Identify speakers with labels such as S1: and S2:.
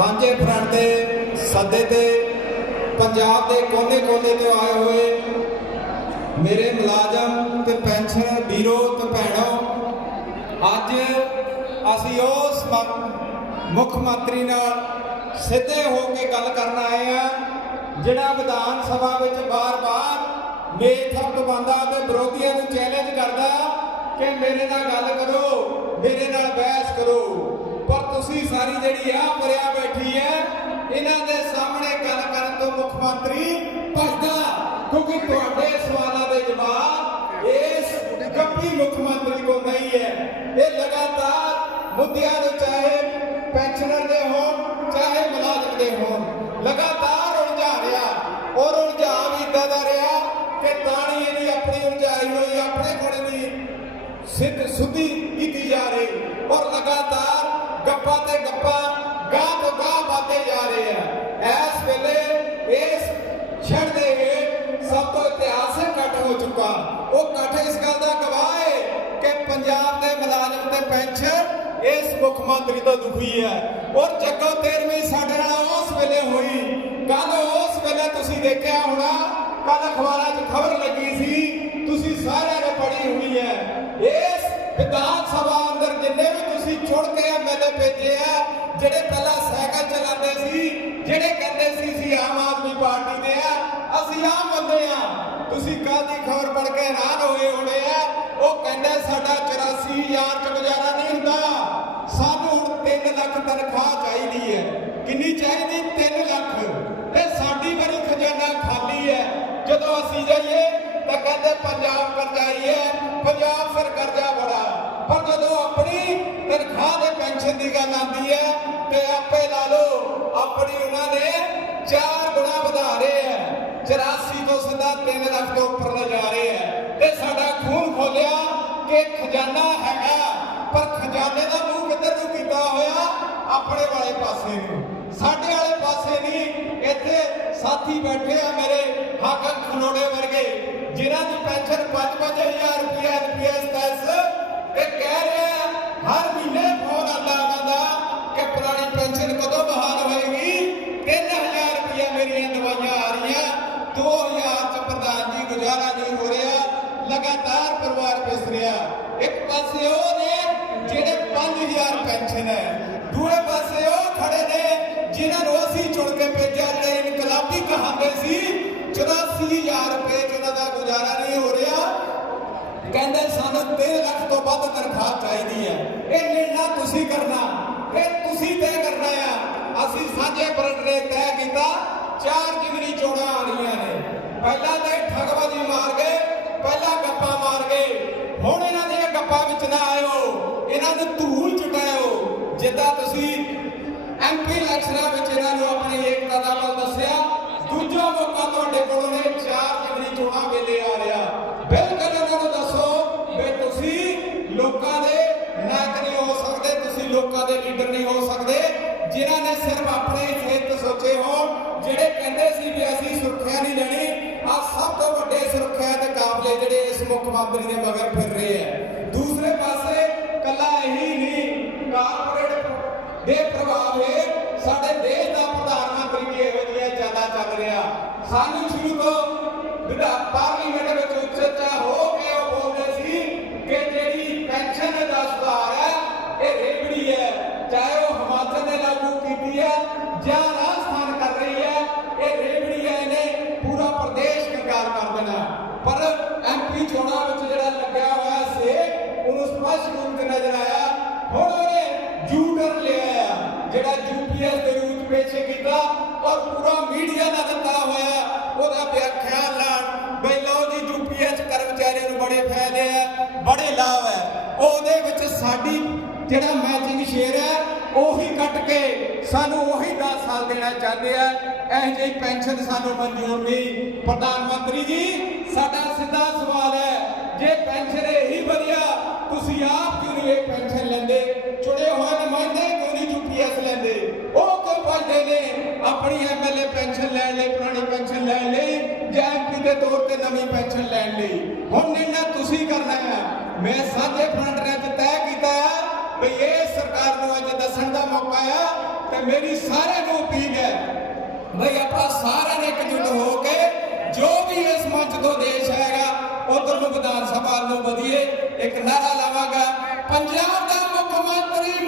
S1: ਸਾਂਝੇ ਫਰੰਟ ਦੇ ਸੱਦੇ ਤੇ ਪੰਜਾਬ ਦੇ ਕੋਨੇ-ਕੋਨੇ ਤੋਂ ਆਏ ਹੋਏ ਮੇਰੇ ਮੁਲਾਜ਼ਮ ਤੇ ਪੈਨਸ਼ਨਰ ਵੀਰੋ ਤੇ ਭੈਣੋ, ਅੱਜ ਅਸੀਂ ਉਸ ਮੁੱਖ ਮੰਤਰੀ ਨਾਲ ਸਿੱਧੇ ਹੋ ਕੇ ਗੱਲ ਕਰਨ ਆਏ ਆ ਜਿਹੜਾ ਵਿਧਾਨ ਸਭਾ ਵਿੱਚ ਬਾਰ-ਬਾਰ ਮੇਥ ਪਾਉਂਦਾ ਤੇ ਵਿਰੋਧੀਆਂ ਨੂੰ ਚੈਲੰਜ ਕਰਦਾ ਕਿ ਮੇਰੇ ਨਾਲ ਗੱਲ ਕਰੋ, ਮੇਰੇ ਨਾਲ ਬਹਿਸ ਕਰੋ। ਪਰ ਤੁਸੀਂ ਸਾਰੀ ਜਿਹੜੀ ਆ ਭਰਿਆ ਬੈਠੀ ਹੈ ਇਹਨਾਂ ਦੇ ਸਾਹਮਣੇ ਗੱਲ ਕਰਨ ਤੋਂ ਮੁੱਖ ਮੰਤਰੀ ਭੱਜਦਾ। ਕਿਉਂਕਿ ਤੁਹਾਡੇ ਸਵਾਲਾਂ ਦੇ ਜਵਾਬ ਇਸ ਗੱਪੀ ਮੁੱਖ ਮੰਤਰੀ ਕੋਲ ਨਹੀਂ ਹੈ ਇਹ ਲਗਾਤਾਰ ਮੁੱਦਿਆਂ ਨੂੰ ਚਾਹੇ ਪੈਨਸ਼ਨਰ ਦੇ ਹੋਣ, ਚਾਹੇ ਮੁਲਾਜ਼ਮ ਦੇ ਹੋਣ, ਲਗਾਤਾਰ ਉਹ ਇਕੱਠ ਇਸ ਗੱਲ ਦਾ ਗਵਾਹ ਹੈ ਕਿ ਪੰਜਾਬ ਦੇ ਮੁਲਾਜ਼ਮ ਤੇ ਪੈਨਸ਼ਨ ਇਸ ਮੁੱਖ ਮੰਤਰੀ ਤੋਂ ਦੁਖੀ ਹੈ ਔਰ ਜੱਗੋ 13ਵੀਂ ਸਾਡੇ ਨਾਲ ਉਸ ਵੇਲੇ ਹੋਈ। ਕੱਲ ਉਸ ਵੇਲੇ ਤੁਸੀਂ ਦੇਖਿਆ ਹੋਣਾ ਕੱਲ ਅਖਬਾਰਾਂ 'ਚ ਖਬਰ ਲੱਗੀ ਸੀ, ਤੁਸੀਂ ਸਾਰਿਆਂ ਨੇ ਪੜ੍ਹੀ ਹੋਣੀ ਹੈ ਇਸ ਵਿਧਾਨ ਸਭਾ ਅੰਦਰ ਜਿੰਨੇ ਵੀ ਤੁਸੀਂ ਚੁਣ ਕੇ ਐਮਐਲਏ ਭੇਜੇ ਆ, ਜਿਹੜੇ ਪਹਿਲਾਂ ਸਾਈਕਲ ਚਲਾਉਂਦੇ ਸੀ, ਜਿਹੜੇ ਕਹਿੰਦੇ ਸੀ ਸੀ ਆਮ ਆਦਮੀ ਪਾਰਟੀ ਦੇ ਆ ਬੰਦੇ ਆ। ਤੁਸੀਂ ਕੱਲ ਖਬਰ ਪੜ੍ਹ ਕੇ ਹੈਰਾਨ ਹੋਏ ਹੋਣੇ ਆ। ਉਹ ਕਹਿੰਦੇ ਸਾਡਾ 84000 ਚ ਗੁਜ਼ਾਰਾ ਨਹੀਂ ਹੁੰਦਾ। ਸਾਨੂੰ ਹੁਣ 3 ਲੱਖ ਤਨਖਾਹ ਚਾਹੀਦੀ ਹੈ। ਕਿੰਨੀ ਚਾਹੀਦੀ? 3 ਲੱਖ। ਤੇ ਸਾਡੀ ਵਾਰੀ ਖਜ਼ਾਨਾ ਖਾਲੀ ਹੈ। ਜਦੋਂ ਅਸੀਂ ਜਾਈਏ ਤਾਂ ਕਹਿੰਦੇ ਪੰਜਾਬ ਕਰਜ਼ਾਈ 3 ਲੱਖ ਉੱਪਰ ਲੈ ਜਾ ਰਹੇ ਹੈ। ਤੇ ਸਾਡਾ ਖੂਨ ਖੋਲਿਆ ਕਿ ਖਜ਼ਾਨਾ ਹੈਗਾ, ਪਰ ਖਜ਼ਾਨੇ ਦਾ ਮੂੰਹ ਕਿੱਧਰ ਨੂੰ ਕੀਤਾ ਹੋਇਆ? ਆਪਣੇ ਵਾਲੇ ਪਾਸੇ ਨੂੰ। ਸਾਡੇ ਵਾਲੇ ਪਾਸੇ ਨਹੀਂ, ਇੱਥੇ ਸਾਥੀ ਬੈਠੇ ਆ ਮੇਰੇ ਹਾਕਮ ਖਨੋੜੇ ਵਰਗੇ, ਜਿਨ੍ਹਾਂ ਦੀ ਪੈਨਸ਼ਨ 5-5000 ਰੁਪਏ ਐਨਪੀਐਸ ਤੈਸ ਇਹ ਕਹਿ ਰਿਹਾ ਹਰ ਮਹੀਨੇ ਫੋਨ ਆਉਂਦਾ ਉਹਨਾਂ ਦਾ ਕਿ ਪੁਰਾਣੀ ਪੈਨਸ਼ਨ ਕਦੋਂ ਬਹਾਲ ਹੋਏਗੀ? 3000 ਰੁਪਏ ਮੇਰੀਆਂ ਦਵਾਈਆਂ ਆ ਰਹੀਆਂ। 2000 ਚ ਪ੍ਰਧਾਨ ਜੀ ਗੁਜ਼ਾਰਾ ਨਹੀਂ ਹੋ ਰਿਹਾ, ਲਗਾਤਾਰ ਪਰਿਵਾਰ ਪਿਸ ਰਿਹਾ। ਇੱਕ ਪਾਸੇ ਉਹ ਨੇ ਜਿਹੜੇ 5000 ਪੈਨਸ਼ਨ ਹੈ ਦੂਏ ਪਾਸੇ ਉਹ ਖੜੇ ਨੇ ਜਿਨ੍ਹਾਂ ਨੂੰ ਅਸੀਂ ਚੁਣ ਕੇ ਭੇਜਿਆ, ਜਿਹੜੇ ਇਨਕਲਾਬੀ ਕਹਾਂਦੇ ਸੀ 84000 ਰੁਪਏ ਚ ਉਹਨਾਂ ਦਾ ਗੁਜ਼ਾਰਾ ਨਹੀਂ ਹੋ ਰਿਹਾ। ਕਹਿੰਦੇ ਸਾਨੂੰ 3 ਲੱਖ ਤੋਂ ਵੱਧ ਤਨਖਾਹ ਚਾਹੀਦੀ ਹੈ। ਇਹ ਨਿਰਣਾ ਤੁਸੀਂ ਕਰਨਾ ਇਹ ਤੁਸੀਂ ਤੈਅ ਕਰਨਾ ਆ ਅਸੀਂ ਸਾਂਝੇ ਫਰੰਟ ਨੇ ਤੈਅ ਕੀਤਾ ਚਾਰ ਜਿਮਨੀ ਚੋਣਾਂ ਆ ਰਹੀਆਂ ਨੇ ਪਹਿਲਾਂ ਤਾਂ ਇਹ ਠਗਬਾਜ਼ੀ ਮਾਰ ਗਏ, ਪਹਿਲਾਂ ਗੱਪਾਂ ਮਾਰ ਗਏ। ਹੁਣ ਇਹਨਾਂ ਦੀਆਂ ਗੱਪਾਂ ਵਿੱਚ ਨਾ ਆਇਓ, ਇਹਨਾਂ ਨੂੰ ਧੂਲ ਚਟਾਇਓ। ਜਿੱਦਾਂ ਤੁਸੀਂ ਐਮਪੀ ਇਲੈਕਸ਼ਨਾਂ ਵਿੱਚ ਇਹਨਾਂ ਨੂੰ ਆਪਣੀ ਏਕਤਾ ਦਾ ਬਲ ਦੱਸਿਆ, ਦੂਜਾ ਮੌਕਾ ਤੁਹਾਡੇ ਕੋਲ ਨੇ, ਚਾਰ ਜਿਮਨੀ ਚੋਣਾਂ ਵੇਲੇ ਆ ਰਿਹਾ। ਬਿਲਕੁਲ ਇਹਨਾਂ ਨੂੰ ਦੱਸੋ ਵੀ ਤੁਸੀਂ ਲੋਕਾਂ ਦੇ ਨਾਇਕ ਨਹੀਂ ਹੋ ਸਕਦੇ, ਤੁਸੀਂ ਲੋਕਾਂ ਦੇ ਲੀਡਰ ਨਹੀਂ ਹੋ ਸਕਦੇ, ਜਿਨ੍ਹਾਂ ਨੇ ਸਿਰਫ ਆਪਣੇ ਹਿੱਤ ਸੋਚੇ ਹੋਣ, ਜਿਹੜੇ ਕਹਿੰਦੇ ਸੀ ਵੀ ਅਸੀਂ ਸੁਰੱਖਿਆ ਨਹੀਂ ਲੈਣੀ ਆ ਸਭ ਤੋਂ ਵੱਡੇ ਸੁਰੱਖਿਆ ਦੇ ਕਾਬਲੇ ਜਿਹੜੇ ਇਸ ਮੁੱਖ ਮੰਤਰੀ ਦੇ ਮਗਰ ਫਿਰ ਰਹੇ ਆ। ਦੂਸਰੇ ਪਾਸੇ ਕੱਲਾ ਇਹੀ ਨਹੀਂ ਕਾਰਪੋਰੇਟ ਦੇ ਪ੍ਰਭਾਵ ਹੇਠ ਸਾਡੇ ਦੇਸ਼ ਦਾ ਪ੍ਰਧਾਨ ਮੰਤਰੀ ਵੀ ਇਹੋ ਜਿਹਾ ਜ਼ਿਆਦਾ ਚੱਲ ਰਿਹਾ। ਸਾਨੂੰ ਸ਼ੁਰੂ ਤੋਂ ਔਰ ਪੂਰਾ ਮੀਡੀਆ ਦਾ ਦਿੱਤਾ ਹੋਇਆ ਉਹਦਾ ਵਿਆਖਿਆ ਲਾਣ ਬਈ ਲਓ ਜੀ ਯੂਪੀਐਸ ਕਰਮਚਾਰੀਆਂ ਨੂੰ ਬੜੇ ਫਾਇਦੇ ਆ, ਬੜੇ ਲਾਭ ਹੈ ਉਹਦੇ ਵਿੱਚ ਸਾਡੀ ਜਿਹੜਾ ਮੈਚਿੰਗ ਸ਼ੇਅਰ ਹੈ ਉਹੀ ਕੱਟ ਕੇ ਸਾਨੂੰ ਉਹੀ 10 ਸਾਲ ਦੇਣਾ ਚਾਹੁੰਦੇ ਆ। ਇਹ ਜਿਹੀ ਪੈਨਸ਼ਨ ਸਾਨੂੰ ਮਨਜ਼ੂਰ ਨਹੀਂ। ਪ੍ਰਧਾਨ ਮੰਤਰੀ ਜੀ, ਸਾਡਾ ਸਿੱਧਾ ਸਵਾਲ ਹੈ, ਜੇ ਪੈਨਸ਼ਨ ਇਹੀ ਵਧੀਆ, ਤੁਸੀਂ ਆਪ ਕਿਉਂ ਨਹੀਂ ਇਹ ਪੈਨਸ਼ਨ ਲੈਂਦੇ? ਲੈਣ ਲਈ, ਪੁਰਾਣੀ ਪੈਨਸ਼ਨ ਲੈਣ ਲਈ, ਜਾਂ ਐਮਪੀ ਦੇ ਤੌਰ ਤੇ ਨਵੀਂ ਪੈਨਸ਼ਨ ਲੈਣ ਲਈ। ਹੁਣ ਨਿਰਣਾ ਤੁਸੀਂ ਕਰਨਾ ਹੈ। ਮੈਂ ਸਾਂਝੇ ਫਰੰਟ ਨੇ ਅੱਜ ਤੈਅ ਕੀਤਾ ਹੈ ਵੀ ਇਹ ਸਰਕਾਰ ਨੂੰ ਅੱਜ ਦੱਸਣ ਦਾ ਮੌਕਾ ਆ ਤੇ ਮੇਰੀ ਸਾਰਿਆਂ ਨੂੰ ਅਪੀਲ ਹੈ, ਬਈ ਆਪਾਂ ਸਾਰਿਆਂ ਨੇ ਇਕਜੁੱਟ ਹੋ ਕੇ ਜੋ ਵੀ ਇਸ ਮੰਚ ਤੋਂ ਦੇਸ਼ ਹੈਗਾ, ਉਧਰ ਨੂੰ ਵਿਧਾਨ ਸਭਾ ਨੂੰ ਵਧੀਏ, ਇੱਕ ਨਾਰਾ ਲਾਵਾਂਗਾ। ਪੰਜਾਬ ਦਾ ਮੁੱਖ ਮੰਤਰੀ